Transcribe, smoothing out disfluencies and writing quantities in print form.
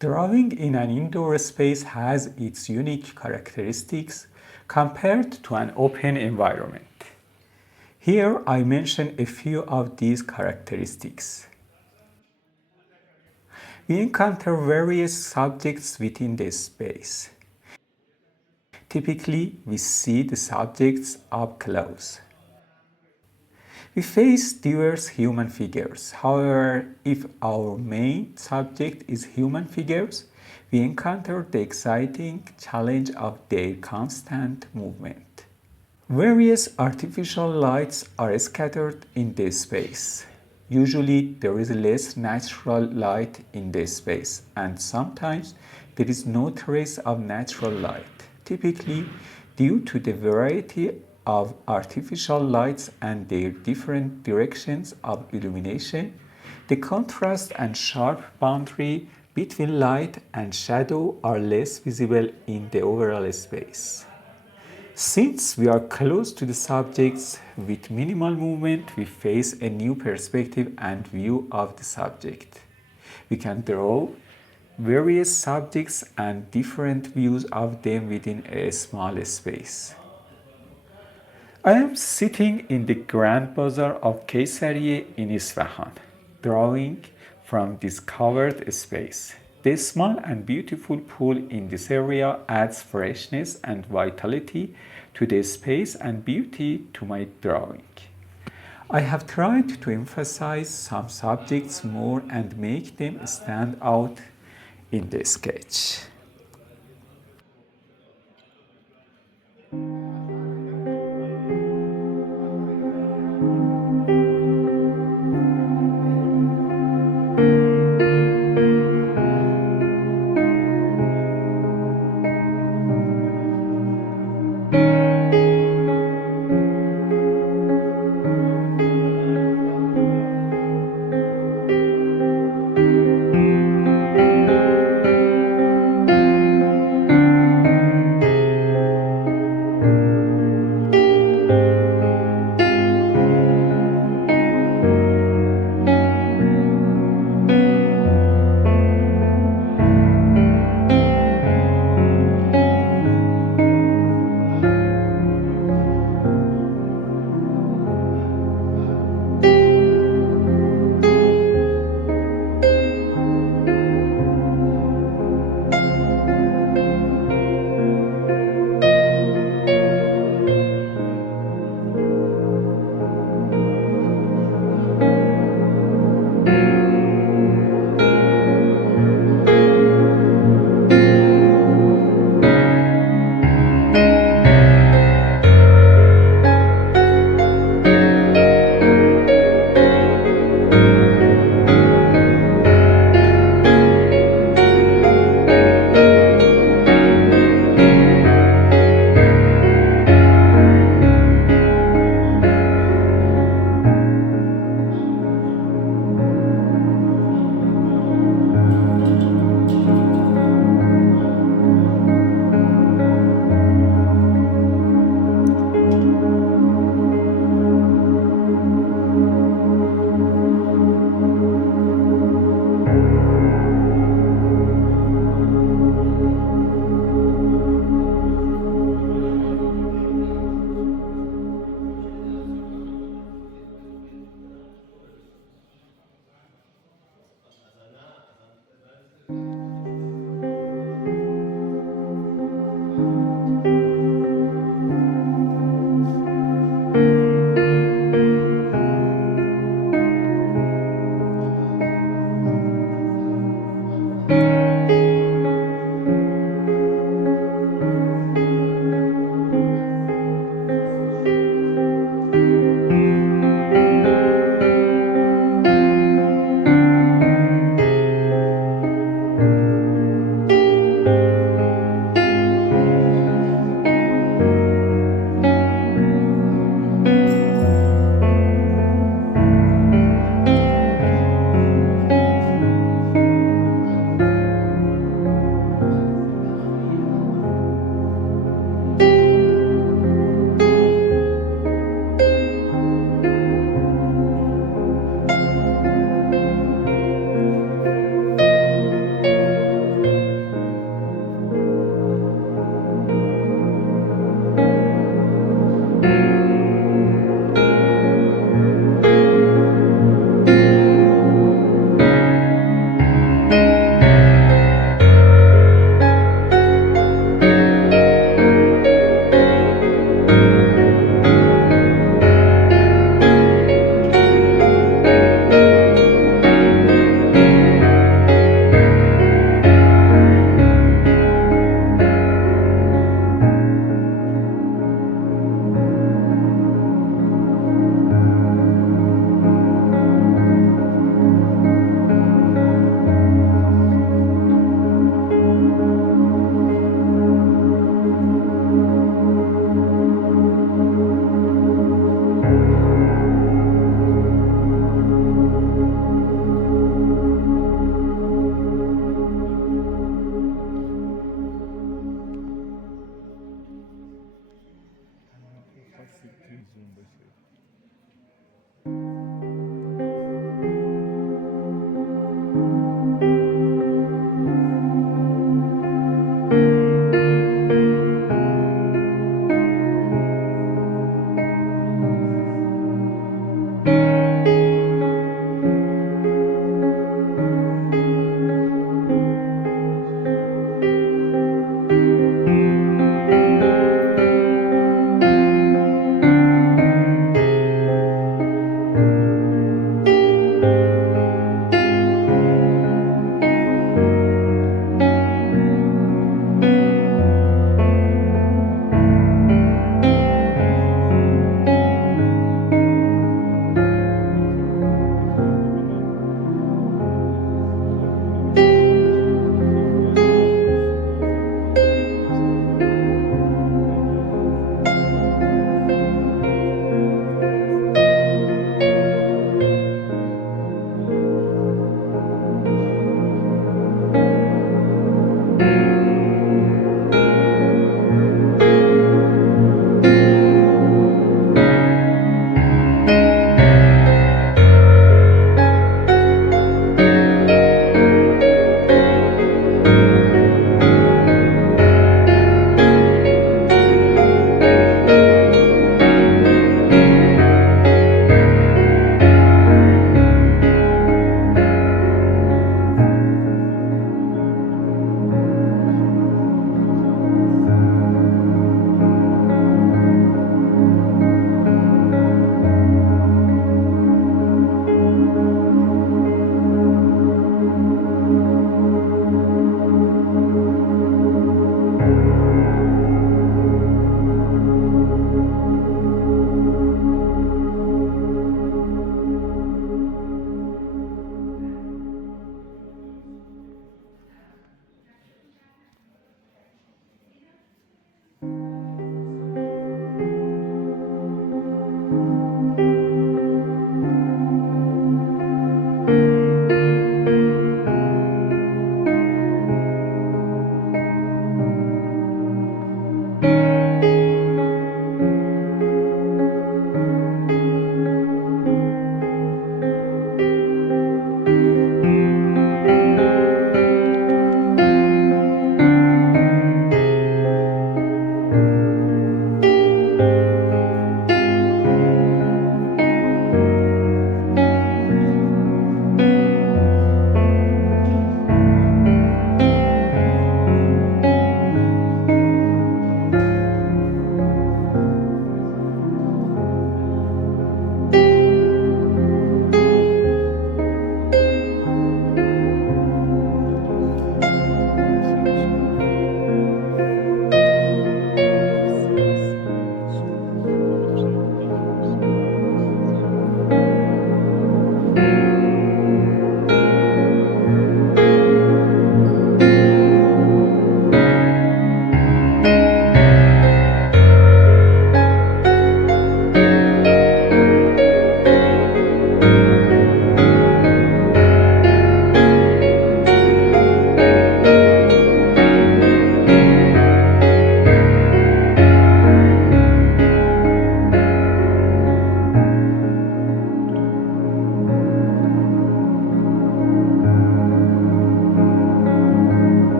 Drawing in an indoor space has its unique characteristics compared to an open environment. Here I mention a few of these characteristics. We encounter various subjects within the space. Typically, we see the subjects up close. We face diverse human figures. However, if our main subject is human figures, we encounter the exciting challenge of their constant movement. Various artificial lights are scattered in this space. Usually, there is less natural light in this space, and sometimes there is no trace of natural light. Typically, due to the variety of artificial lights and their different directions of illumination, the contrast and sharp boundary between light and shadow are less visible in the overall space. Since we are close to the subjects with minimal movement, we face a new perspective and view of the subject. We can draw various subjects and different views of them within a small space. I am sitting in the Grand Bazaar of Isfahan in Isfahan, drawing from this covered space. The small and beautiful pool in this area adds freshness and vitality to the space and beauty to my drawing. I have tried to emphasize some subjects more and make them stand out in the sketch.